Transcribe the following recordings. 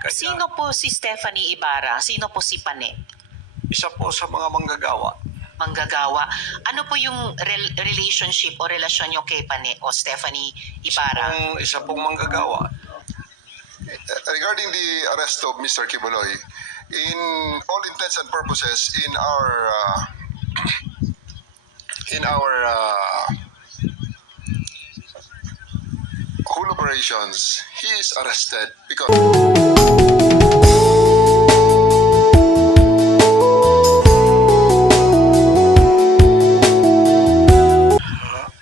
Kaya, Sino po si Stephanie Ibarra? Sino po si Pane? isa po sa mga manggagawa. Manggagawa. Ano po yung relationship o relasyon nyo kay Pane o Stephanie Ibarra? Isa pong manggagawa. Regarding the arrest of Mr. Kibuloy, in all intents and purposes, in our whole operations, he is arrested because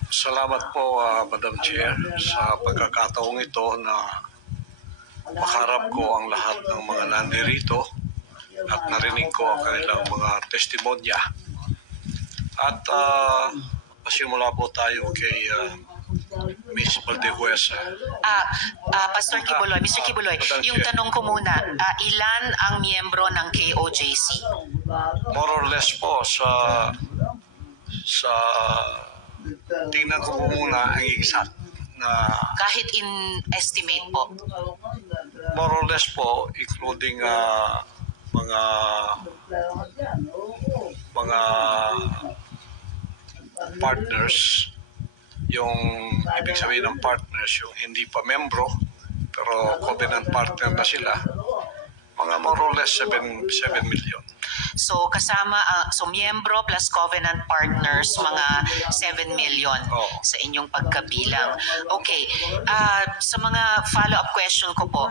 Salamat po, Madam Chair, sa pagkakataong ito na makaharap ko ang lahat ng mga nandirito at narinig ko ang kanilang mga testimonya. At pasimula po tayo kay Miss Valdehuesa. Pastor Kibuloy, Mr. Kibuloy, Madam yung Chair. tanong ko muna, ilan ang miyembro ng KOJC? More or less po sa tingnan ko po muna ang exact na Kahit in estimate po. more or less po including mga partners, yung ibig sabihin ng partners, yung hindi pa membro pero covenant partner na sila, mga more or less 7 million. So kasama, so miyembro plus covenant partners, mga 7 million Oo. sa inyong pagkabilang. Okay, sa mga follow-up question ko po,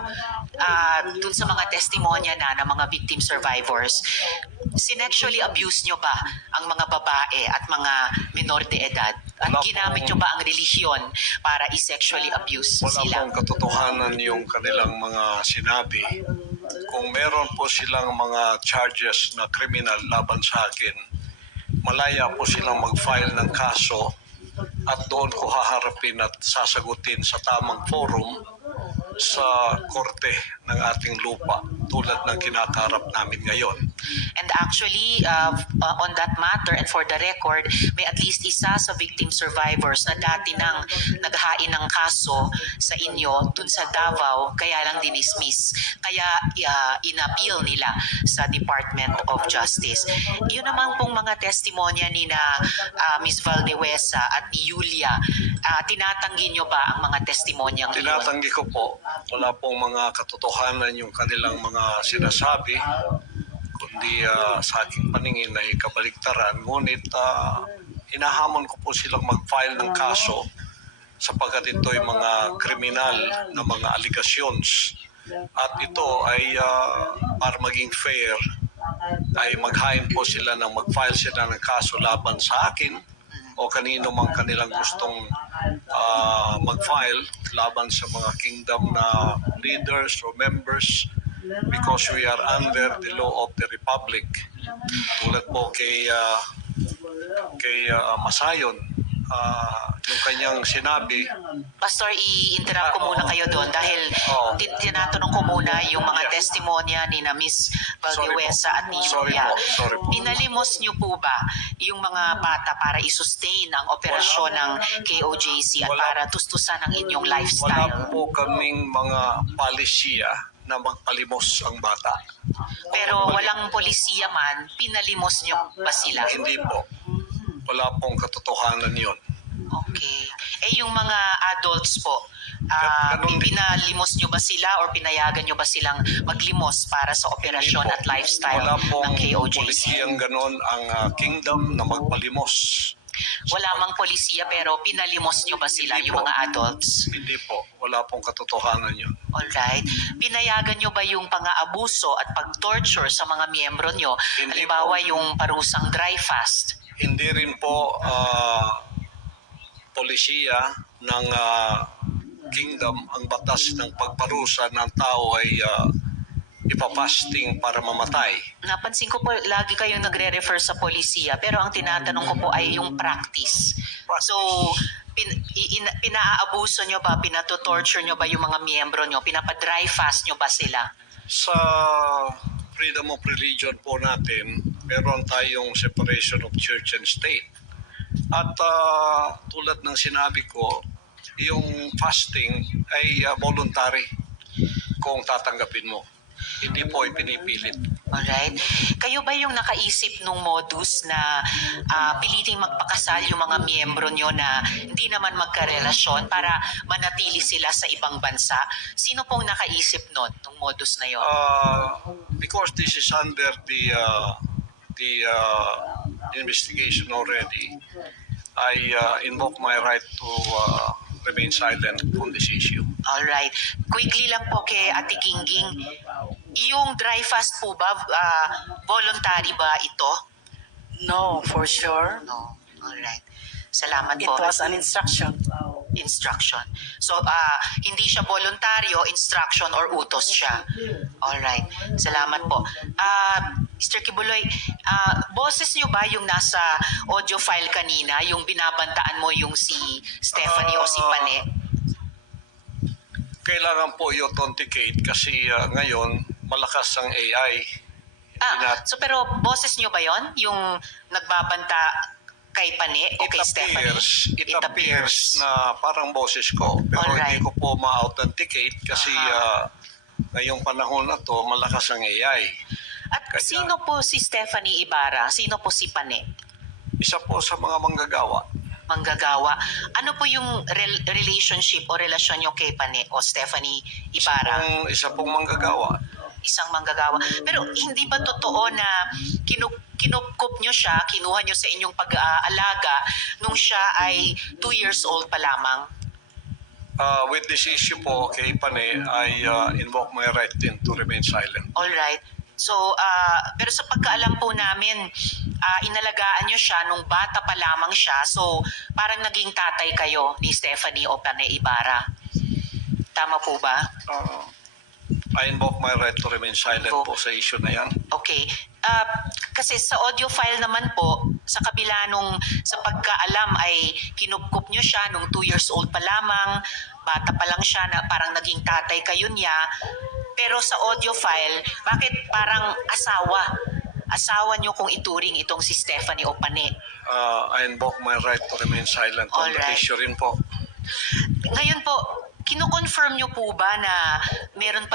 dun sa mga testimonya na ng mga victim survivors, sinexually abuse nyo ba ang mga babae at mga minor de edad? At Wala ginamit pong- nyo ba ang relihiyon para i-sexually abuse Wala sila? pong katotohanan yung kanilang mga sinabi. Kung meron po silang mga charges na kriminal laban sa akin, malaya po silang mag-file ng kaso at doon ko haharapin at sasagutin sa tamang forum sa korte ng ating lupa tulad ng kinakarap namin ngayon. And actually, on that matter and for the record, may at least isa sa victim survivors na dati nang naghain ng kaso sa inyo dun sa Davao, kaya lang dinismiss. Kaya inappeal nila sa Department of Justice. Yun naman pong mga testimonya ni na Ms. Valdehuesa at ni Julia, tinatanggi nyo ba ang mga testimonyang iyon? Tinatanggi ko po, wala pong mga katotohanan yung kanilang mga sinasabi, kundi sa aking paningin ay kabaligtaran. Ngunit inahamon ko po silang mag-file ng kaso sapagkat ito ay mga kriminal na mga allegations. At ito ay para maging fair, ay maghain po sila ng mag-file sila ng kaso laban sa akin o kanino mang kanilang gustong mag-file laban sa mga kingdom na leaders or members, because we are under the law of the Republic. Tulad po kay Masayon, yung kanyang sinabi, Pastor, i-interrupt ko muna kayo doon dahil Oo. tinatanong ko muna yung mga testimonya ni na Miss Valdehuesa at ni Julia. Sorry po. Pinalimos niyo po ba yung mga bata para i-sustain ang operasyon ng KOJC at Wala. para tustusan ang inyong Wala lifestyle? po kaming mga palisiya na magpalimos ang bata. Pero walang polisiya man, pinalimos niyo ba sila? Hindi po. Wala pong katotohanan yun. Okay. Eh yung mga adults po, Ganun din. pinalimos nyo ba sila or pinayagan nyo ba silang maglimos para sa operasyon Hindi po. at lifestyle Wala pong ng KOJC? polisiyang ganon ang kingdom na magpalimos. Wala mang polisiya pero pinalimos nyo ba sila, Hindi yung po. mga adults? Hindi po. Wala pong katotohanan yun. Alright. Pinayagan nyo ba yung pang-aabuso at pag-torture sa mga miyembro nyo? Hindi Halimbawa po. yung parusang dry fast. Hindi rin po polisiya ng kingdom ang batas ng pagparusa ng tao ay ipapasting para mamatay. Napansin ko po, lagi kayong nagre-refer sa polisiya, pero ang tinatanong ko po ay yung practice. So, pinaabuso nyo ba, pinatotorture nyo ba yung mga miyembro nyo, pinapa-dry fast nyo ba sila? Sa freedom of religion po natin, meron tayong separation of church and state. At tulad ng sinabi ko, yung fasting ay voluntary kung tatanggapin mo. Hindi po ipinipilit. Alright. Kayo ba yung nakaisip nung modus na piliting magpakasal yung mga miyembro nyo na hindi naman magkarelasyon para manatili sila sa ibang bansa? Sino pong nakaisip nun, nung modus na yon? Because this is under the investigation already, I invoke my right to remain silent on this issue. Alright. Quickly lang po kay Ate Gingging, yung dry fast po ba, voluntary ba ito? No, for sure. No. Alright. Salamat It po. was an instruction. Instruction. So, hindi siya voluntaryo, instruction or utos siya. Alright. Salamat po. Mr. Kibuloy, boses niyo ba yung nasa audio file kanina, yung binabantaan mo yung si Stephanie o si Pane? Kailangan po i-authenticate kasi ngayon malakas ang AI. So pero boses niyo ba yon yung nagbabanta kay Pane o kay Stephanie? It appears na parang boses ko pero Alright. hindi ko po ma-authenticate kasi ngayong panahon na to malakas ang AI. At Kaya- sino po si Stephanie Ibarra? Sino po si Pane? Isa po sa mga manggagawa. Manggagawa. Ano po yung relationship o relasyon nyo kay Pane o Stephanie Ibarra? Isa pong manggagawa. Isang manggagawa. Pero hindi ba totoo na kinupkup nyo siya, kinuha nyo sa inyong pag-aalaga nung siya ay 2 years old pa lamang? With this issue po kay Pane, I invoke my right din to remain silent. Alright. So, pero sa pagkaalam po namin, inalagaan nyo siya nung bata pa lamang siya. So, parang naging tatay kayo ni Stephanie o Pane Ibarra. Tama po ba? I invoke my right to remain silent po sa issue na yan. Okay. Kasi sa audio file naman po, sa kabila nung sa pagkaalam ay kinupkup nyo siya nung 2 years old pa lamang, bata pa lang siya na parang naging tatay kayo niya. Pero sa audio file, bakit parang asawa nyo kung ituring itong si Stephanie o Pane? I invoke my right to remain silent on the Alright. issue rin po. Ngayon po, kino-confirm nyo po ba na meron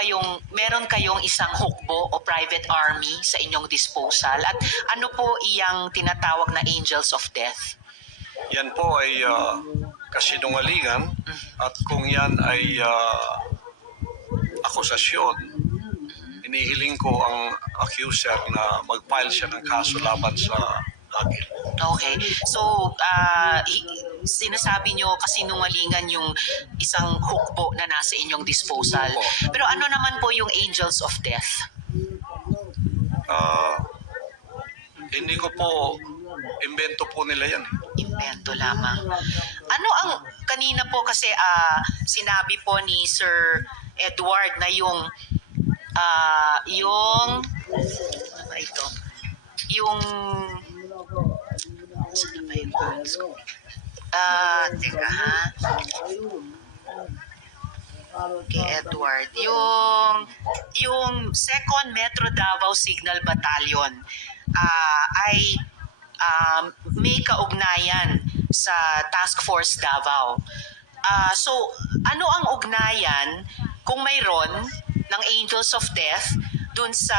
kayong isang hukbo o private army sa inyong disposal? At ano po iyang tinatawag na angels of death? Yan po ay kasinungalingan at kung yan ay akusasyon, inihiling ko ang accuser na mag-file siya ng kaso laban sa akin. Okay. So, sinasabi nyo kasinungalingan yung isang hukbo na nasa inyong disposal. Pero ano naman po yung angels of death? Hindi ko po, invento po nila yan. Invento lamang. Ano ang kanina po kasi sinabi po ni Sir Edward na yung ano ba ito? Yung saan na ba yung words ko? Teka ha. Kay Edward. Yung 2nd Metro Davao Signal Battalion ay may kaugnayan sa Task Force Davao. So, ano ang ugnayan kung mayroon ng Angels of Death dun sa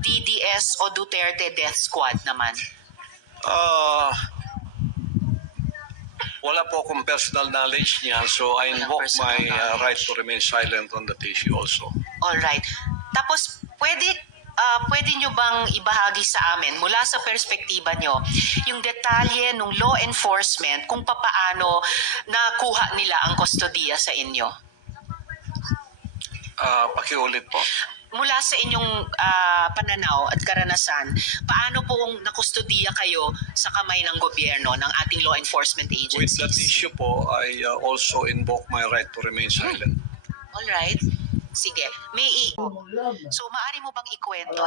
DDS o Duterte Death Squad naman? Wala po akong personal knowledge niya, so I invoke personal my knowledge. right to remain silent on that issue also. Alright. Tapos, pwede nyo bang ibahagi sa amin, mula sa perspektiba nyo, yung detalye ng law enforcement kung papaano nakuha nila ang kustodiya sa inyo? Pakiulit po. Mula sa inyong pananaw at karanasan, paano pong nakustodiya kayo sa kamay ng gobyerno, ng ating law enforcement With that agencies? issue po, I also invoke my right to remain silent. Alright. Sige. So, maaari mo bang ikwento,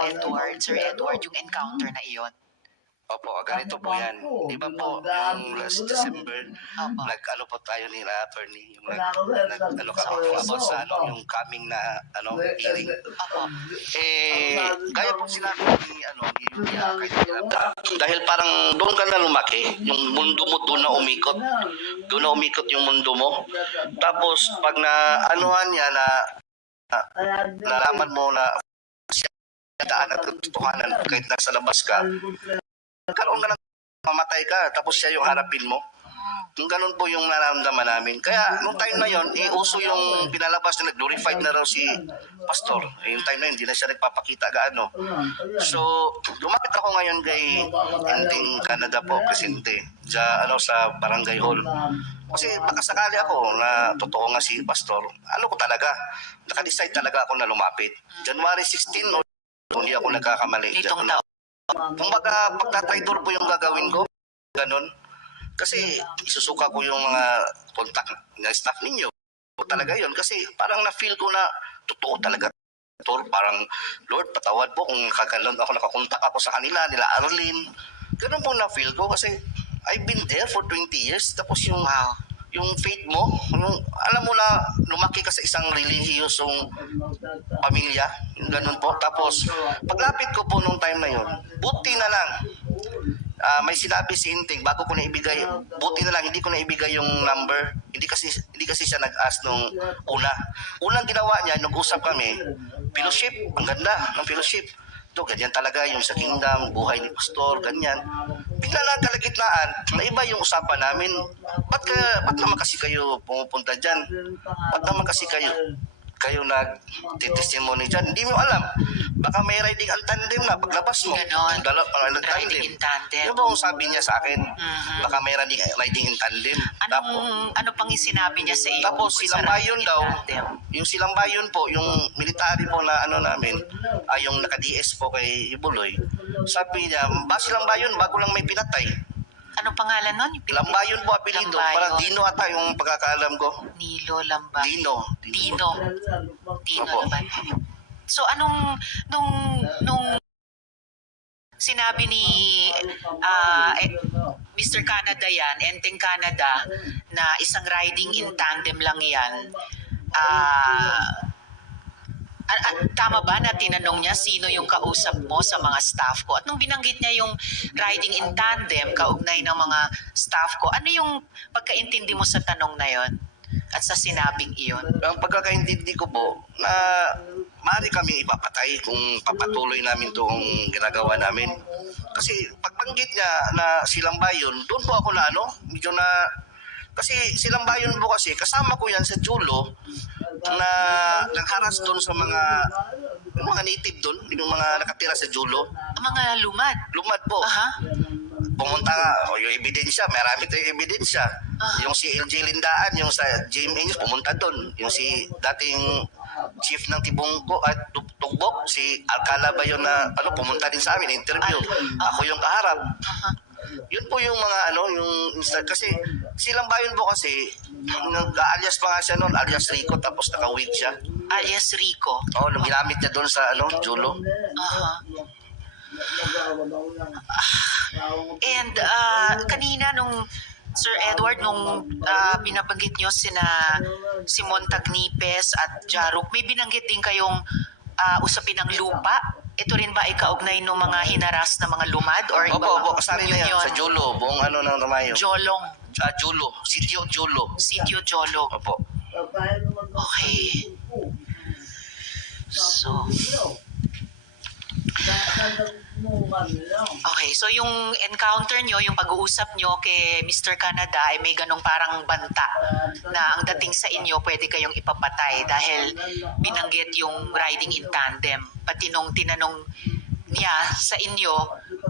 Sir Edward, yung encounter na iyon? Opo, ganito po yan. Di ba po, yung last December, Opo. nag-ano po tayo ni attorney, yung nag-ano kami about sa yung coming na hearing. Opo. Kaya po sinabi ni Yulia, dahil parang doon ka na lumaki, yung mundo mo doon na umikot. Doon na umikot yung mundo mo. Tapos, pag na anuhan niya na nalaman mo na daan at katotohanan kahit nasa labas ka, karoon ka ng mamatay ka, tapos siya yung harapin mo. Yung ganun po yung nararamdaman namin. Kaya nung time na yon, uso yung pinalabas na glorified na raw si Pastor. Yung time na yun, hindi na siya nagpapakita gaano. So, lumapit ako ngayon kay Ending Canada po, Presidente, sa Barangay Hall. Kasi baka sakali ako na totoo nga si Pastor, ko talaga, nakadecide talaga ako na lumapit. January 16 o hindi ako nagkakamali. Nitong taon. Kung baka pagtatraitor po yung gagawin ko, ganun. Kasi isusuka ko yung mga contact ng staff ninyo. Talaga yun. Kasi parang na-feel ko na totoo talaga. Parang, Lord, patawad po kung nakakontak ako sa kanila, nila Arlene. Ganun po na-feel ko kasi I've been there for 20 years. Tapos yung faith mo, alam mo na lumaki ka sa isang relihiyosong pamilya, yung ganun po. Tapos, paglapit ko po nung time na yun, buti na lang, may sinabi si Inting bago ko na ibigay, buti na lang hindi ko na ibigay yung number. Hindi kasi siya nag-ask nung unang ginawa niya, nag-usap kami, fellowship, ang ganda ng fellowship. Ito, ganyan talaga yung sa kingdom, buhay ni Pastor, ganyan. Bigla na kalagitnaan, na iba yung usapan namin. Ba't naman kasi kayo pumupunta dyan? Ba't naman kasi kayo nag-testimony dyan? Hindi mo alam. Baka may riding ang tandem na paglabas mo. Ganon. Riding in tandem. Yung ba ang sabi niya sa akin? Baka may riding in tandem. Ano pang sinabi niya sa iyo? Tapos silang bayon daw, Tandem. yung silang bayon po, yung military po na namin, yung naka-DS po kay Ibuloy, sabi niya, silang bayon bago lang may pinatay. Anong pangalan nun? Lambayon po apelido, Lambayon. parang Dino ata yung pagkakaalam ko. Nilo Lamba. Dino. Dino Opo. Lamba. So nung sinabi ni Mr. Canada yan, Enteng Canada, na isang riding in tandem lang yan, tama ba na tinanong niya sino yung kausap mo sa mga staff ko? At nung binanggit niya yung riding in tandem, kaugnay ng mga staff ko, ano yung pagkaintindi mo sa tanong na yon at sa sinabing iyon? Ang pagkakaintindi ko po, na maaari kami ipapatay kung papatuloy namin itong ginagawa namin. Kasi pagbanggit niya na silang bayon, doon po ako na medyo na, kasi silang bayon po kasi, kasama ko yan sa Julo, na nagharas doon sa mga native doon, yung mga nakatira sa Julo. Ang mga lumad. Lumad po. Aha. Pumunta nga, yung ebidensya, marami tayong ebidensya. Yung si LJ Lindaan, yung sa GMA News, pumunta doon. Yung si dating chief ng Tibungko at Tugbok, si Alcala ba yun na pumunta din sa amin, interview. Ako yung kaharap. Yun po yung mga kasi silang bayon po kasi alias pa nga siya noon, alias Rico, tapos naka-wig siya. Alias Rico. Ginamit niya doon sa Julo. Aha. And kanina nung Sir Edward, nung binabanggit nyo si Montagnipes at Jaruk, may binanggit din kayong usapin ng lupa. Ito rin ba ay kaugnay ng mga hinaras na mga lumad? Or Opo, kasali na yan sa Julo, buong ng Tamayo. Jolong. Julo, Sitio Julo. Sitio Jolo. Opo. Okay. So, okay, so yung encounter nyo, yung pag-uusap nyo kay Mr. Canada ay may ganong parang banta na ang dating sa inyo pwede kayong ipapatay dahil binanggit yung riding in tandem. Pati nung tinanong niya sa inyo,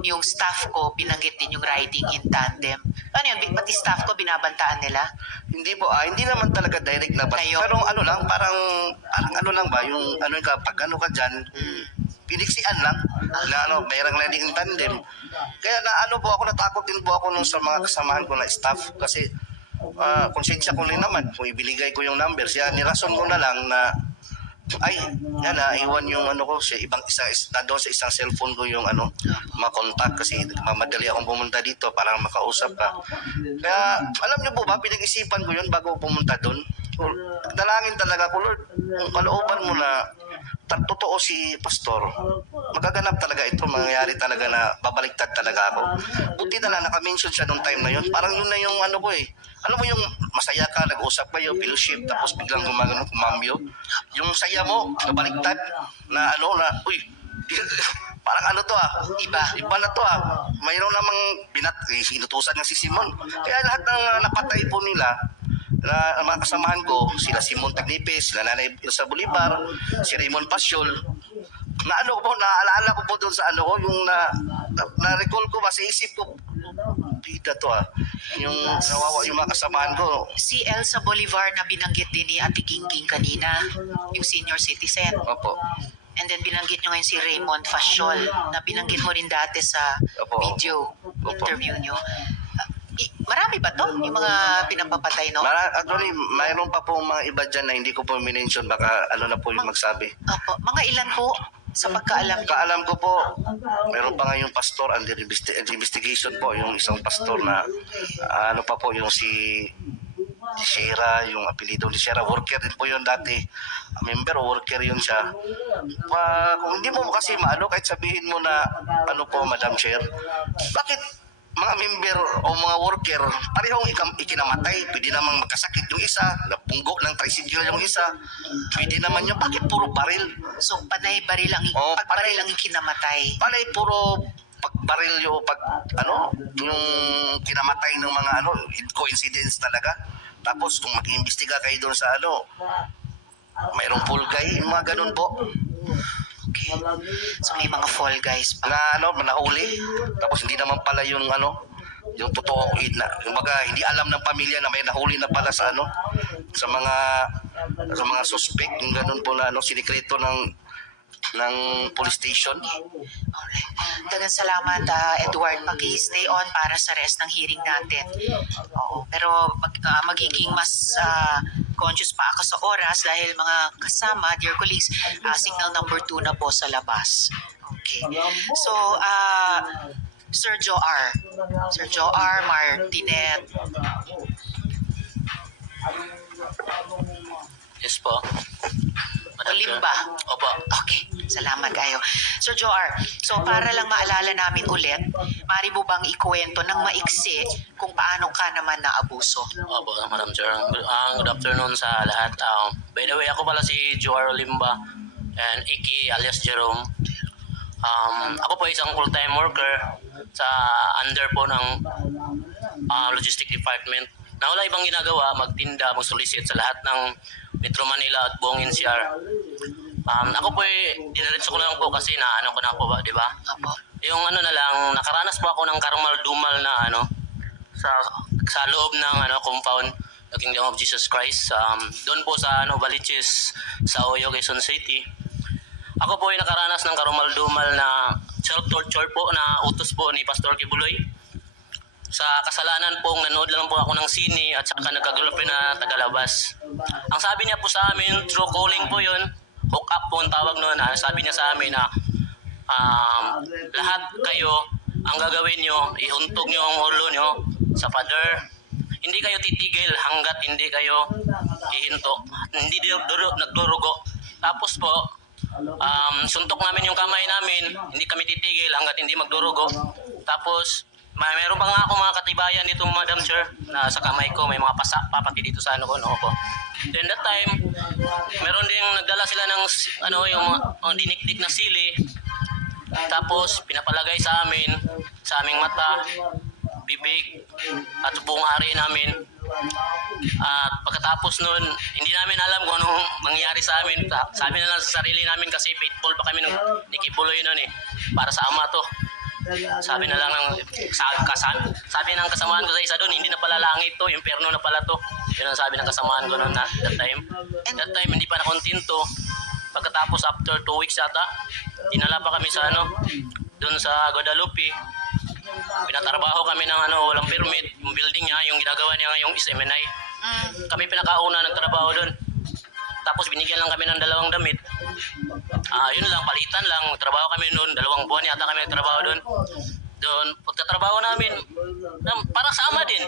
yung staff ko, binanggit din yung riding in tandem. Ano yun? Pati staff ko, binabantaan nila? Hindi po, hindi naman talaga direct na basta. Kayo? Pero parang lang ba, yung pag ka dyan, piniksian lang na mayroong riding in tandem. Kaya po ako, natakot din po ako nung sa mga kasamahan ko na staff kasi konsensya ko rin naman kung ibinigay ko yung number. Siya, nirason ko na lang na iwan yung ko sa ibang nandoon sa isang cellphone ko yung makontak kasi mamadali akong pumunta dito para makausap ka. Kaya alam niyo po ba, pinag-isipan ko yun bago pumunta doon. Dalangin talaga ko, Lord, kung kalooban mo na totoo si Pastor, magaganap talaga ito, mangyayari talaga na babaliktad talaga ako. Buti na lang naka-mention siya nung time na yun. Parang yun na yung ko eh. Alam mo yung masaya ka, nag-usap kayo, fellowship, tapos biglang kumambyo. Yung saya mo, nabaliktad, na uy, Parang ano to Iba. Iba na to Mayroon namang inutusan ng si Simon. Kaya lahat ng napatay po nila, na mga kasamahan ko, sila Simon Tagnipes, sila Nanay sa Bolivar, si Raymond Pasyol, naaalala ko po doon sa ano ko, yung na-recall ko ba sa isip ko, bida to yung nawawa yung mga kasamahan ko. Si Elsa Bolivar na binanggit din ni Ate Gingging kanina, yung senior citizen. Opo. And then binanggit nyo ngayon si Raymond Fasciol na binanggit mo rin dati sa Opo. video Opo. interview nyo. Marami ba to? Yung mga pinapapatay, no? Actually, mayroon pa po mga iba dyan na hindi ko po minention, baka ano na po yung magsabi. Opo. Mga ilan po sa pagkaalam nyo? Kaalam ko po, meron pa nga yung pastor under investigation po, yung isang pastor na ano pa po yung si Shera, yung apelido ni Shera, worker din po yun dati. Member o worker yun siya. Kung hindi mo kasi maano, kahit sabihin mo na ano po, Madam Chair, bakit mga member o mga worker, parehong ikinamatay, pwede namang magkasakit yung isa, napunggo ng tricycle yung isa, pwede naman yun, bakit puro baril? So, panay-baril ang, Oo, pagbaril ang ikinamatay. Panay puro pagbaril yung yung kinamatay ng mga coincidence talaga. Tapos kung mag-iimbestiga kayo doon sa mayroong pulgay, yung mga ganun po. Okay. So, may mga fall guys pa. Na nahuli. Tapos hindi naman pala yung yung totoo yung hindi alam ng pamilya na may nahuli na pala sa sa mga suspect, yung ganun po na sinikreto ng police station. Alright. Dagang salamat, Edward. Paki-stay on para sa rest ng hearing natin. Oo. Pero magiging mas conscious pa ako sa oras dahil mga kasama, dear colleagues, signal number 2 na po sa labas. Okay. So, Sir Joe R. Martinet. Yes po. Madam Chair. Olimba. Opo. Okay, salamat kayo. Sir Joar, so para lang maalala namin ulit, mari mo bang ikwento ng maiksi kung paano ka naman naabuso? Opo, Madam Chair. Good afternoon sa lahat. By the way, ako pala si Joar Olimba and Iki alias Jerome. Ako po isang full-time worker sa under po ng logistic department na wala ibang ginagawa, magtinda, magsolicit sa lahat ng Metro Manila at buong NCR. Ako po diniretso ko lang po kasi ko na po ba, di ba? Apo. Yung na lang, nakaranas po ako ng karumal-dumal na sa loob ng compound ng Kingdom of Jesus Christ. Doon po sa Baliches, sa Oyo, Quezon City. Ako po ay nakaranas ng karumal-dumal na self-torture po na utos po ni Pastor Kibuloy. Sa kasalanan pong nanood lang po ako ng sine at saka nagkagulpi na tagalabas. Ang sabi niya po sa amin, true calling po yun, hook up po ang tawag noon. Sabi niya sa amin na lahat kayo, ang gagawin nyo, iuntog nyo ang ulo nyo sa pader. Hindi kayo titigil hanggat hindi kayo ihinto. Hindi nagdurugo. Tapos po, suntok namin yung kamay namin, hindi kami titigil hanggat hindi magdurugo. Tapos, meron pa nga ako mga katibayan dito, Madam Chair, na sa kamay ko may mga papati dito sa ko, no po. Then that time, meron ding nagdala sila ng yung dinikdik na sili. Tapos pinapalagay sa aming mata, bibig, at buong hari namin. At pagkatapos nun, hindi namin alam kung anong mangyayari sa amin. Sabi na lang sa sarili namin kasi faithful pa kami ni Kibuloy nun para sa ama to. Sabi na lang sabi ng kasamaan ko sa isa doon, hindi na pala langit to, impyerno na pala to. Yun ang sabi ng kasamaan ko noon that time. That time hindi pa nakontinto. Pagkatapos after 2 weeks yata, dinala pa kami sa doon sa Guadalupe. Pinatrabaho kami ng walang permit, yung building niya, yung ginagawa niya ngayong SMNI. Kami pinakauna nagtrabaho doon. Tapos binigyan lang kami ng 2 damit. Yun lang, palitan lang. Trabaho kami noon, 2 buwan yata kami nagtrabaho doon. Doon, pagtatrabaho namin, para sa ama din.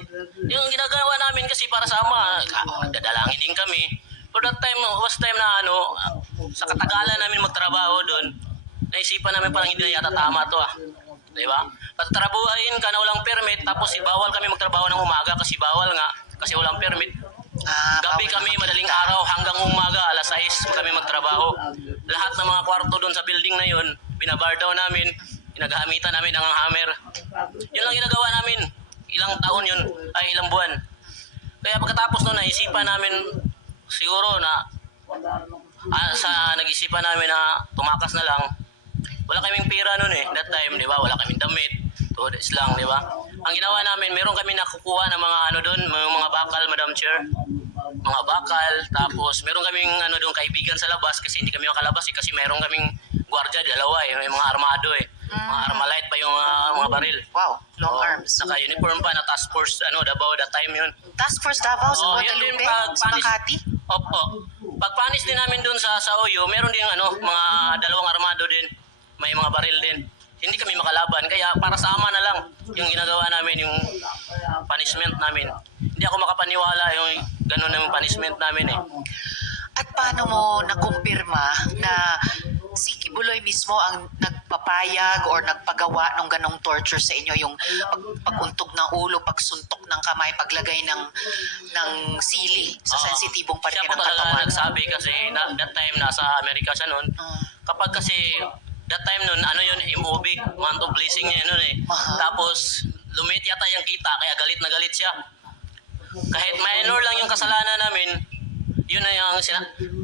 Yung ginagawa namin kasi para sa ama, dadalangin din kami. But that time, was time na sa katagalan namin magtrabaho doon, naisipan namin parang hindi na yata tama to Diba? Pagtatrabuhain ka na walang permit, tapos bawal kami magtrabaho ng umaga kasi bawal nga, kasi walang permit. Gabi kami, madaling araw, hanggang umaga, alas 6 kami magtrabaho. Lahat ng mga kwarto doon sa building na yun, binabar down namin, pinaghamitan namin ng hammer. Yun lang ginagawa namin. Ilang taon yun, ay ilang buwan. Kaya pagkatapos nun, naisipan namin siguro na nag-isipan namin na tumakas na lang. Wala kaming pera nun that time, di ba? Wala kaming damit. Todes lang, di ba? Ang ginawa namin, meron kami nakukuha ng mga mga bakal, Madam Chair. Mga bakal, tapos meron kaming doon kaibigan sa labas kasi hindi kami makalabas kasi meron kaming gwardiya, dalawa may mga armado Mga armalite pa yung mga baril. Wow, long Oo, arms. Naka-uniform pa na task force, Davao that time yun. Task Force Davao sa Yun din Guadalupe, sa pag-panis. Makati. Opo. Pag-panis din namin doon sa Oyo, meron din mga dalawang armado din. May mga baril din. Hindi kami makalaban, kaya para sa ama na lang yung ginagawa namin, yung punishment namin. Hindi ako makapaniwala yung ganun yung punishment namin At paano mo nakumpirma na si Kibuloy mismo ang nagpapayag or nagpagawa ng ganong torture sa inyo, yung paguntog ng ulo, pagsuntok ng kamay, paglagay ng sili sa sensitibong parte Siya po ng talaga katawan? nagsabi kasi that time nasa Amerika siya noon. Kapag kasi that time noon, MOB, month of blessing niya noon Mahal. Tapos lumit yata yung kita kaya galit na galit siya. Kahit minor lang yung kasalanan namin, yun na yung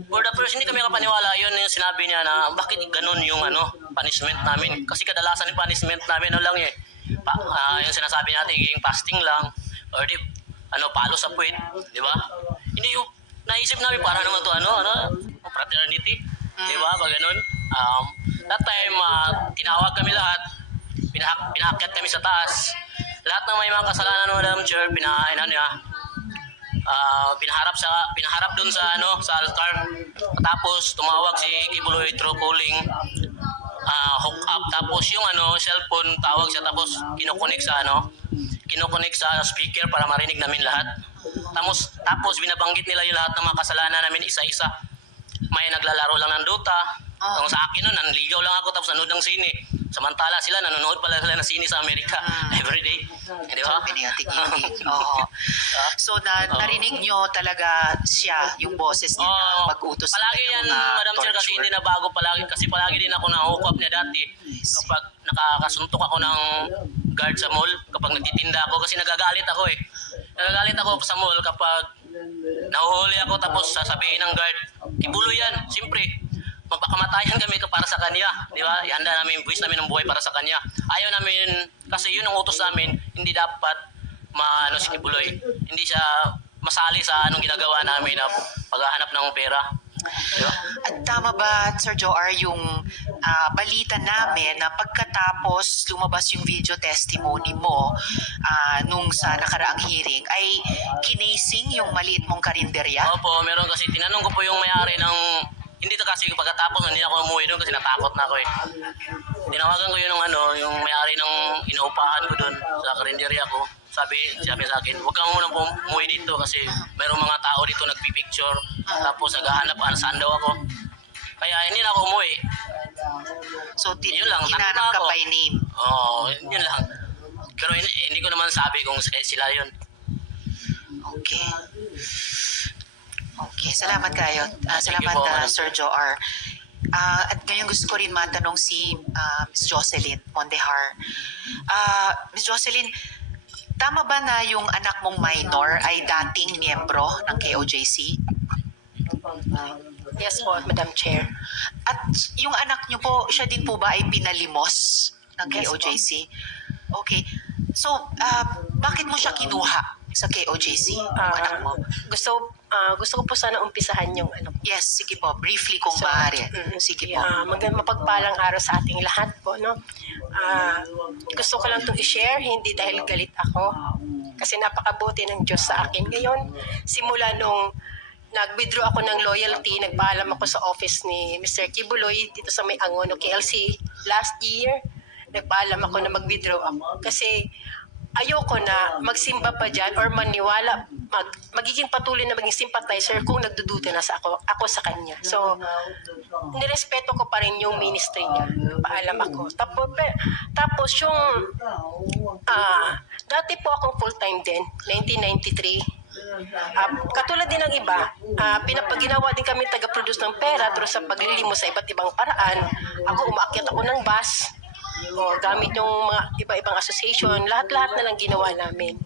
for the first, hindi kami kapaniwala, yun yung sinabi niya na bakit ganun yung punishment namin. Kasi kadalasan yung punishment namin yung sinasabi natin, yung fasting lang, or palo sa puwit, di ba? Hindi yung naisip namin para naman to fraternity, di ba? Pag ganun. That time, tinawag kami lahat, pinahakyat kami sa taas. Lahat ng may mga kasalanan ng Madam Chair, pinaharap dun sa altar. Tapos tumawag si Kibuloy through calling, hook up, tapos yung cellphone tawag siya, tapos kinokonek sa speaker para marinig namin lahat. Tapos binabanggit nila yung lahat ng mga kasalanan namin isa-isa. May naglalaro lang ng Dota. Kung sa akin nun, nanligaw lang ako tapos nanood ng sine. Samantala sila, nanonood pala sila ng sine sa Amerika everyday. Di ba? Pinihatig-itig. Oo. So, narinig nyo talaga siya, yung boses niya, mag-utos sa Palagi yan, Madam Chair, kasi hindi na bago palagi. Kasi palagi din ako na-hook up niya dati. Kapag nakakasuntok ako ng guard sa mall, kapag nagtitinda ako, kasi nagagalit ako Nagagalit ako sa mall kapag nahuhuli ako tapos sasabihin ng guard, Kibuloy yan, siyempre. Magpakamatayan kami para sa kanya, di ba? Ihanda namin, buwis namin ng buhay para sa kanya. Ayaw namin, kasi yun ang utos namin, hindi dapat si Kibuloy. Hindi siya masali sa ginagawa namin na paghahanap ng pera. Diba? At tama ba, Sir Joar, yung balita namin na pagkatapos lumabas yung video testimony mo nung sa nakaraang hearing, ay kinasing yung maliit mong karinderya? Opo, meron kasi tinanong ko po yung may-ari ng, hindi to kasi pagkatapos hindi ako umuwi doon kasi natakot na ako Tinawagan ko yung may-ari ng inuupahan ko doon sa karinderya ko. Sabi sa akin, huwag kang muna umuwi dito kasi mayroong mga tao dito nagpipicture tapos naghahanap saan daw ako. Kaya hindi na ako umuwi. So, Yun lang, hinanap nakita ka ako. by name. Oo, yun lang. Pero hindi ko naman sabi kung sila yun. Okay. Okay, salamat kayo. Thank you Salamat, po, Madam Sir Joar. At ngayon gusto ko rin matanong si Ms. Jocelyn Mondehar. Ms. Jocelyn, tama ba na yung anak mong minor ay dating miyembro ng KOJC? Yes po, Madam Chair. At yung anak niyo po, siya din po ba ay pinalimos ng Yes po. KOJC? Okay. So, bakit mo siya kinuha sa KOJC, yung anak mo? Gusto ko po sana umpisahan yung Yes, sige po. Briefly kung So, maaari. Sige po. mapagpalang araw sa ating lahat po, no? Gusto ko lang itong i-share, hindi dahil galit ako. Kasi napakabuti ng Diyos sa akin. Ngayon, simula nung nag-withdraw ako ng loyalty, nagpaalam ako sa office ni Mr. Kibuloy dito sa May Angono, KLC. Last year, nagpaalam ako na mag-withdraw ako. Kasi ayoko na magsimba pa dyan or maniwala, magiging patuloy na maging sympathizer kung nagdududa na ako sa kanya. So, nirespeto ko pa rin yung ministry niya. Paalam ako. Tapos yung, dati po akong full-time din, 1993 Katulad din ng iba, pinapaginawa din kami taga-produce ng pera pero sa paglilimo sa iba't ibang paraan. Ako, umaakyat ako ng bus, o gamit yung mga iba-ibang association, lahat-lahat na lang ginawa namin.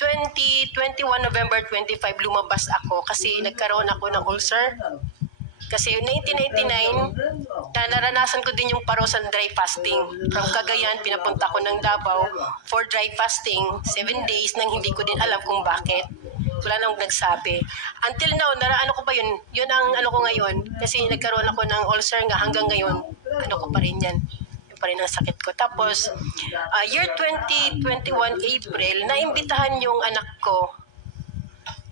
21 November 25, lumabas ako kasi nagkaroon ako ng ulcer. Kasi 1999, naranasan ko din yung parosan dry fasting. From Cagayan, pinapunta ko ng Davao for dry fasting, 7 days nang hindi ko din alam kung bakit. Wala nang nagsabi. Until now, ano ko pa yun? Yun ang ano ko ngayon. Kasi nagkaroon ako ng ulcer nga hanggang ngayon. Ano ko pa rin yan. Yun pa rin ang sakit ko. Tapos, year 2021 April, naimbitahan yung anak ko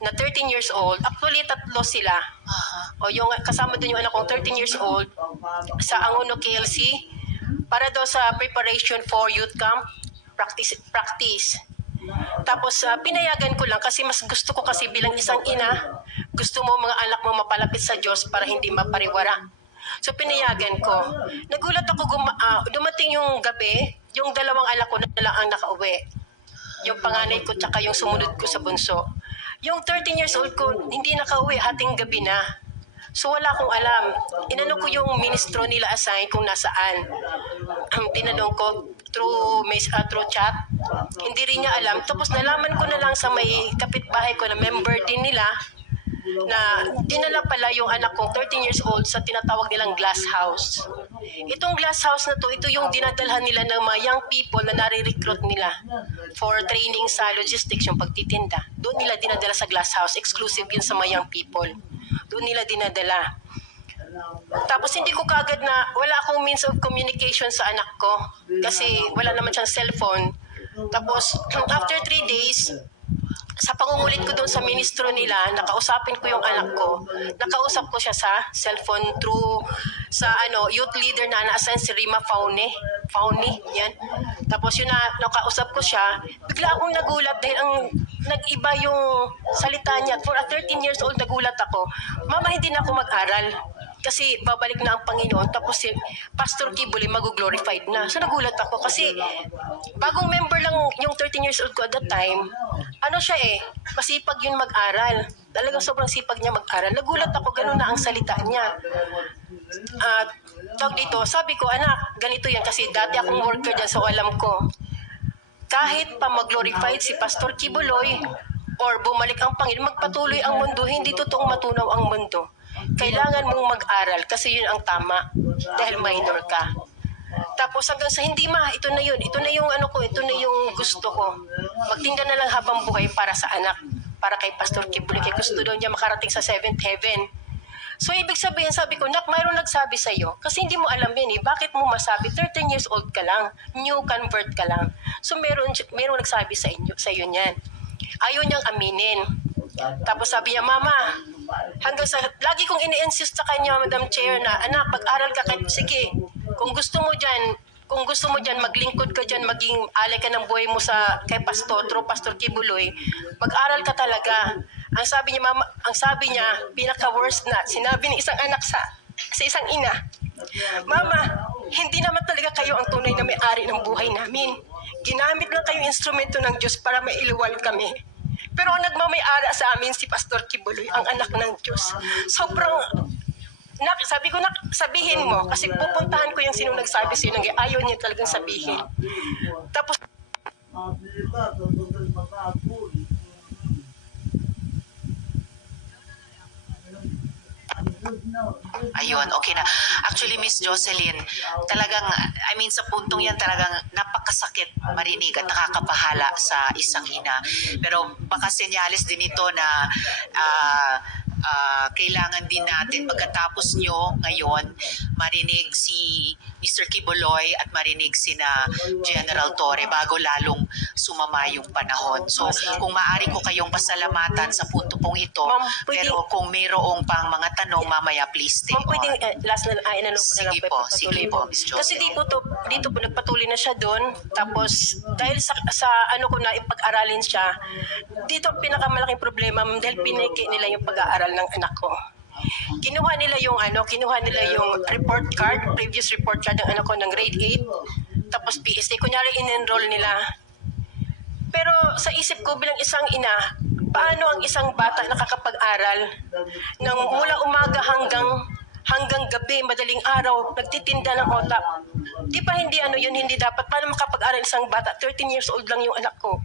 na 13 years old. Actually, 3 sila. O yung kasama din yung anak kong 13 years old sa Angono KLC para daw sa preparation for youth camp practice. Tapos pinayagan ko lang kasi mas gusto ko kasi bilang isang ina, gusto mo mga anak mo mapalapit sa Diyos para hindi mapariwara. So pinayagan ko. Nagulat ako dumating yung gabi, yung 2 anak ko na lang ang nakauwi. Yung panganay ko tsaka yung sumunod ko sa bunso. Yung 13 years old ko, hindi nakauwi, hating gabi na. So wala akong alam. Inano ko yung ministro nila assign kung nasaan. Tinanong ko through chat. Hindi rin niya alam. Tapos nalaman ko na lang sa may kapitbahay ko na member din nila na dinala pala yung anak kong 13 years old sa tinatawag nilang glass house. Itong glass house na to, ito yung dinadalhan nila ng mga young people na nare-recruit nila for training sa logistics, yung pagtitinda. Doon nila dinadala sa glass house. Exclusive yun sa mga young people. Doon nila dinadala. Tapos hindi ko kagad na, wala akong means of communication sa anak ko kasi wala naman siyang cellphone. Tapos after 3 days, sa pangungulit ko doon sa ministro nila, nakausapin ko yung anak ko. Nakausap ko siya sa cellphone through sa youth leader na na-assign si Rima Fauni, yan. Tapos yun nakausap ko siya, bigla akong nagulat dahil ang nag-iba yung salita niya. For a 13 years old, nagulat ako. Mama, hindi na ako mag-aral. Kasi babalik na ang Panginoon. Tapos si Pastor Kibuloy mag-glorified na. So nagulat ako kasi bagong member lang yung 13 years old ko at that time. Masipag yun mag-aral. Talagang sobrang sipag niya mag-aral. Nagulat ako, ganun na ang salita niya. Tawag dito, sabi ko, anak, ganito yan kasi dati akong worker dyan so alam ko. Kahit pa mag-glorified si Pastor Kibuloy or bumalik ang Panginoon, magpatuloy ang mundo, hindi totoong matunaw ang mundo. Kailangan mong mag-aral kasi yun ang tama dahil minor ka. Tapos hanggang sa hindi ito na yun, ito na yung ito na yung gusto ko. Magtinda na lang habang buhay para sa anak, para kay Pastor Kibuloy, kay gusto daw niya makarating sa 7th heaven. So ibig sabihin, sabi ko, nak, mayroon nagsabi sa iyo kasi hindi mo alam yan bakit mo masabi 13 years old ka lang, new convert ka lang. So meron nagsabi sa iyo niyan. Ayaw niyang aminin. Tapos sabi niya, mama, hanggang sa, lagi kong ini-insist sa kanya, Madam Chair, na, anak, pag-aral ka kahit, sige, kung gusto mo dyan, maglingkod ka dyan, maging alay ka ng buhay mo kay Pastor Kibuloy, mag-aral ka talaga. Ang sabi niya, pinaka-worst na, sinabi ni isang anak sa isang ina, mama, hindi naman talaga kayo ang tunay na may-ari ng buhay namin. Ginamit lang kayo instrumento ng Diyos para mailuwal kami. Pero ang nagmamay-ara sa amin si Pastor Kibuloy, ang anak ng Diyos. Sobrang, sabi ko, sabihin mo, kasi pupuntahan ko yung sinong nagsabi sa'yo, ayaw niya talagang sabihin. Tapos, Ayun, okay na. Actually, Miss Jocelyn, talagang, sa puntong yan talagang napakasakit marinig at nakakabahala sa isang ina. Pero baka senyales din ito na kailangan din natin pagkatapos nyo ngayon marinig si Mr. Kibuloy at marinig sina General Torre bago lalong sumama yung panahon. So kung maaari ko kayong pasalamatan sa punto pong ito, pero kung mayroong pang mga tanong mamaya please stay on. pwedeng last na inanong ko na lang Sige po, Miss Jocelyn. Kasi dito po nagpatuloy na siya doon. Tapos dahil sa ko na ipag-aralin siya, dito ang pinakamalaking problema dahil piniki nila yung pag-aaral ng anak ko. Kinuha nila yung report card, previous report card ng anak ko ng grade 8. Tapos PSA, kunyari in-enroll nila. Pero sa isip ko bilang isang ina, paano ang isang bata nakakapag-aral ng mula umaga hanggang gabi, madaling araw, nagtitinda ng otak? Di ba hindi yun, hindi dapat? Paano makapag-aral isang bata? 13 years old lang yung anak ko.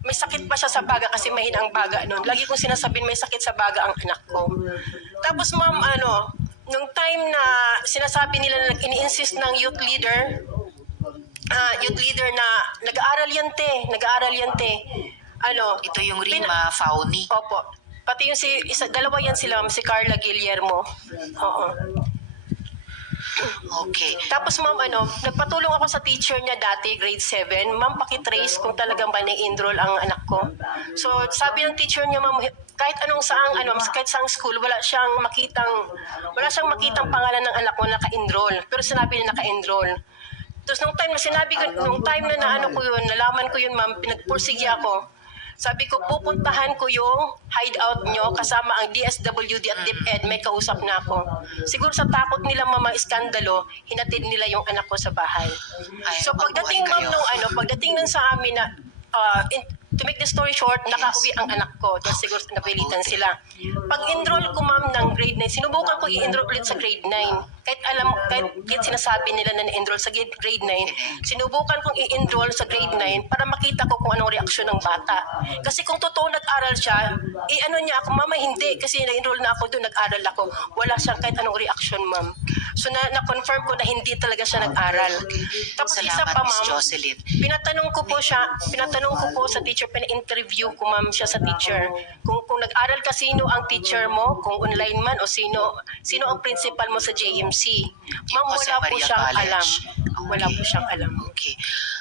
May sakit pa siya sa baga kasi mahina ang baga noon. Lagi kong sinasabing may sakit sa baga ang anak ko. Tapos ma'am, nung time na sinasabi nila na ini-insist ng youth leader na nag-aaral yan te. Ito yung Rima Fauni. Opo. Pati yung dalawa yan sila, si Carla Guillermo. Oo. Okay. Tapos ma'am, nagpatulong ako sa teacher niya dati, grade 7. Ma'am, pakitrace kung talagang ba na-enroll ang anak ko. So, sabi ng teacher niya, ma'am, kahit kahit saang school, wala siyang makitang pangalan ng anak ko na naka-enroll. Pero sinabi niya naka-enroll. Tapos nung time na nalaman ko yun, ma'am, pinagpursige ako. Sabi ko, pupuntahan ko yung hideout nyo kasama ang DSWD at DepEd, may kausap na ako. Siguro sa takot nila iskandalo, hinatid nila yung anak ko sa bahay. So pagdating ma'am pagdating nun sa amin na to make the story short, nakauwi ang anak ko. Dahil siguro napilitan sila. Pag-enroll ko ma'am ng grade 9, sinubukan ko i-enroll ulit sa grade 9. Kahit sinasabi nila na na-enroll sa grade 9, sinubukan kong i-enroll sa grade 9 para makita ko kung anong reaksyon ng bata. Kasi kung totoo nag-aral siya, niya ako, mama hindi, kasi na-enroll na ako doon, nag-aral ako. Wala siyang kahit anong reaksyon, ma'am. So na-confirm ko na hindi talaga siya nag-aral. Tapos isa Salamat, pa, Miss ma'am, Jocelyn. pinatanong ko po sa teacher, pina-interview ko ma'am siya sa teacher. Kung nag-aral ka, sino ang teacher mo, kung online man o sino ang principal mo sa JMC. Ma'am, Jose wala po Maria siyang College. alam. Wala po siyang alam. Okay.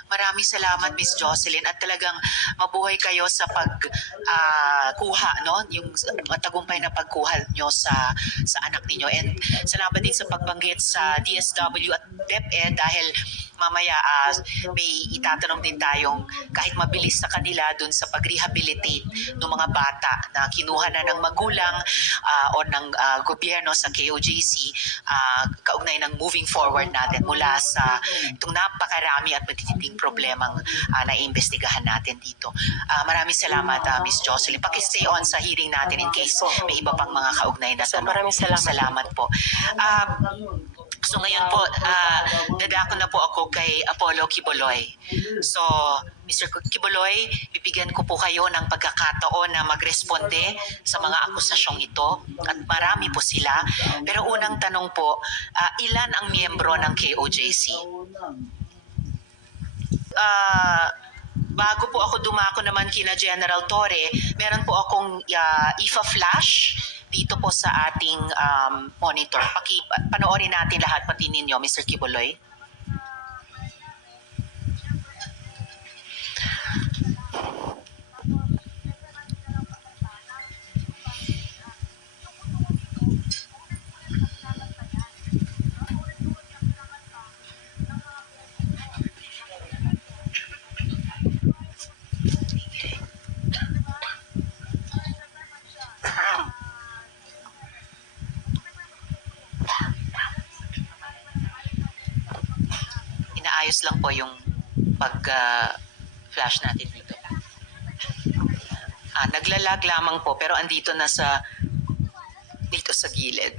Maraming salamat, Miss Jocelyn, at talagang mabuhay kayo sa kuha, no? Yung matagumpay na pagkuha nyo sa anak ninyo. And salamat din sa pagbanggit sa DSW at DepEd dahil mamaya may itatanong din tayong kahit mabilis sa kanila dun sa pag-rehabilitate ng mga bata na kinuha na ng magulang o ng gobyerno sa KOJC kaugnay ng moving forward natin mula sa itong napakarami at magtitinding problemang naiimbestigahan natin dito. Maraming salamat, Miss Jocelyn. Paki-stay on sa hearing natin in case may iba pang mga kaugnay na tanong. Maraming salamat. Salamat po. So ngayon po, dadako na po ako kay Apollo Quiboloy. So, Mr. Quiboloy, bibigyan ko po kayo ng pagkakataon na magresponde sa mga akusasyong ito at marami po sila. Pero unang tanong po, ilan ang miyembro ng KOJC? Bago po ako dumako naman kina General Torre, meron po akong IFA flash dito po sa ating monitor. Panoorin natin lahat pati ninyo, Mr. Quiboloy. Inaayos lang po yung pag-flash natin dito. Naglalag lamang po pero andito na dito sa gilid.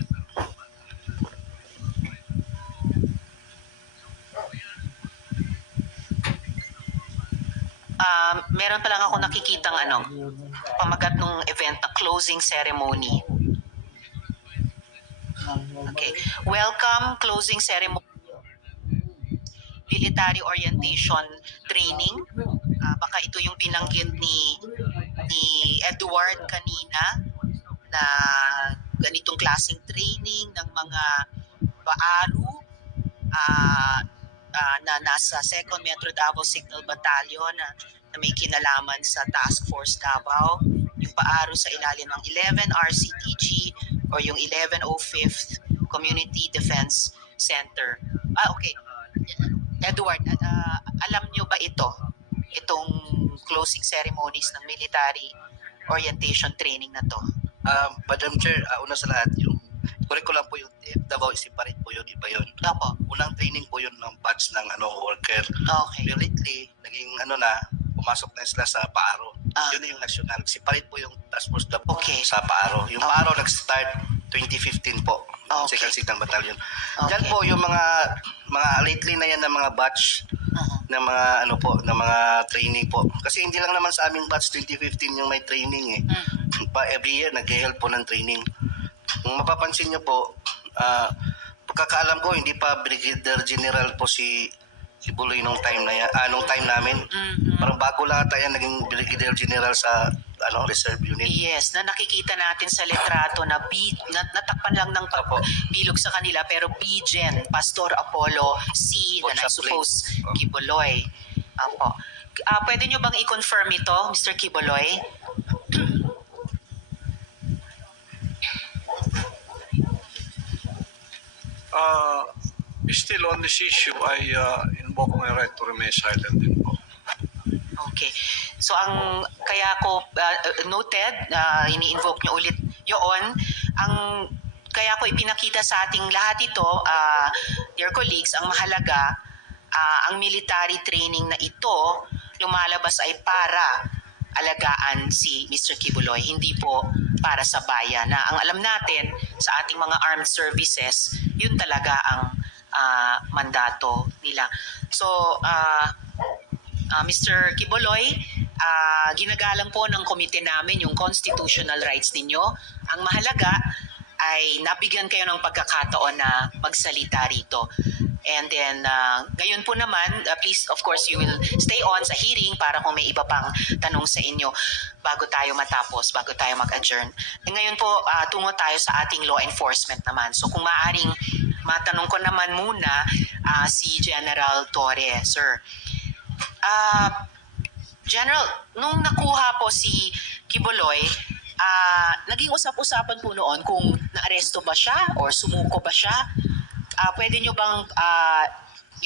Meron pa lang ako nakikitang pamagat ng event na closing ceremony. Okay. Welcome, closing ceremony. Military orientation training. Baka ito yung binanggit ni Edward kanina na ganitong klaseng training ng mga paaru na nasa 2nd Metro Davao Signal Battalion na may kinalaman sa Task Force Davao, yung paaru sa ilalim ng 11 RCTG or yung 1105th Community Defense Center. Okay. Edward, alam nyo ba itong closing ceremonies ng military orientation training na to? Madam Chair, una sa lahat, yung curriculum po yung Davao is separate po yun, iba yun. Opo. Unang training po yun ng batch ng worker. Okay. Pero lately, naging pumasok na sila sa Paaro. Ah. Yun yung national. Separate po yung task force Okay. sa Paaro. Yung Paaro nag-start 2015 po. Okay. Second Signal Battalion. Okay. Diyan po yung mga lately na yan na mga batch Mhm. ng mga ng mga training po. Kasi hindi lang naman sa aming batch 2015 yung may training eh. Every year nag-help po ng training. Kung mapapansin niyo po, pagkakaalam ko hindi pa Brigadier General po si Buloy nung time na yan, nung time namin. Parang bago lang ata yan naging Brigadier General sa reserve unit. Yes, na nakikita natin sa litrato na natakpan lang ng bilog sa kanila pero BGen, Pastor Apollo C, na I suppose Kibuloy. Apo. Pwede nyo bang i-confirm ito, Mr. Kibuloy? Still on this issue, I invoke my right to remain silent din po. Okay. So ang kaya ko noted, ini-invoke nyo ulit yun, ang kaya ko ipinakita sa ating lahat ito, dear colleagues, ang mahalaga, ang military training na ito, lumalabas ay para alagaan si Mr. Kibuloy, hindi po para sa bayan. Na ang alam natin sa ating mga armed services, yun talaga ang mandato nila. So, Mr. Kibuloy, ginagalang po ng komite namin yung constitutional rights ninyo. Ang mahalaga ay nabigyan kayo ng pagkakataon na magsalita rito. And then, ngayon po naman, please, of course, you will stay on sa hearing para kung may iba pang tanong sa inyo bago tayo matapos, bago tayo mag-adjourn. Ngayon po, tungo tayo sa ating law enforcement naman. So kung maaring matanong ko naman muna si General Torre, sir. General, nung nakuha po si Kibuloy, naging usap-usapan po noon kung naaresto ba siya or sumuko ba siya. Pwede nyo bang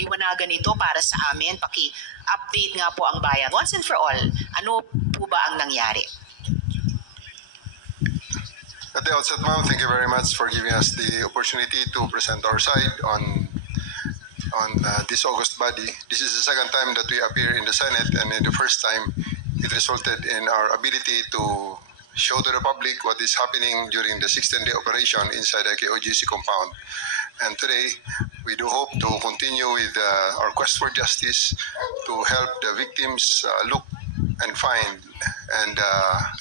iwanagan ito para sa amin? Paki-update nga po ang bayan. Once and for all, ano po ba ang nangyari? At the outset, ma'am, thank you very much for giving us the opportunity to present our side on this August body. This is the second time that we appear in the Senate, and in the first time, it resulted in our ability to show to the public what is happening during the 16-day operation inside the KOGC compound. And today, we do hope to continue with our quest for justice to help the victims look and find and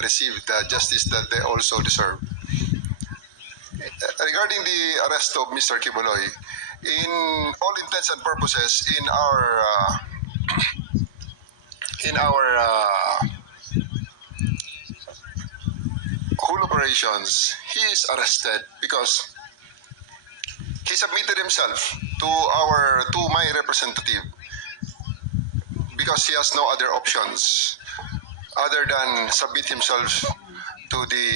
receive the justice that they also deserve. Regarding the arrest of Mr. Kibuloy, in all intents and purposes, in our whole operations, he is arrested because he submitted himself to my representative because he has no other options other than submit himself to the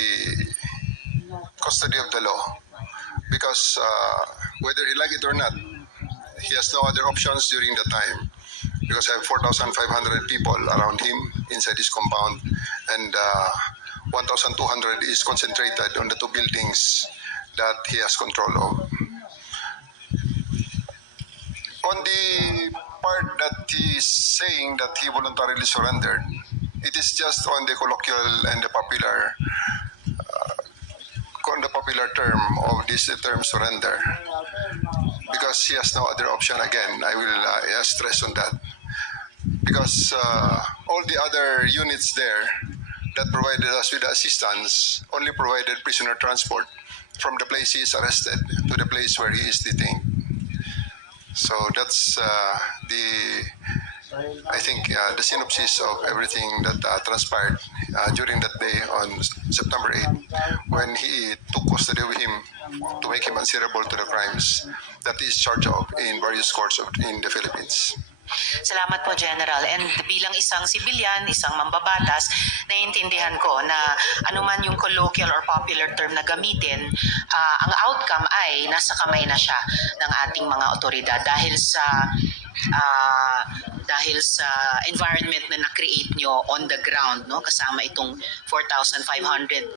custody of the law, because whether he like it or not, he has no other options during the time, because I have 4,500 people around him inside this compound, and 1,200 is concentrated on the two buildings that he has control of. On the part that he is saying that he voluntarily surrendered, it is just on the colloquial and the popular term of this term surrender, because he has no other option. Again, I will stress on that, because all the other units there that provided us with assistance only provided prisoner transport from the place he is arrested to the place where he is detained. So that's I think the synopsis of everything that transpired during that day on September 8, when he took custody of him to make him answerable to the crimes that he is charged of in various courts in the Philippines. Salamat po, General. And bilang isang sibilyan, isang mambabatas, naiintindihan ko na anuman yung colloquial or popular term na gamitin, ang outcome ay nasa kamay na siya ng ating mga otoridad dahil sa environment na na-create nyo on the ground, no, kasama itong 4,500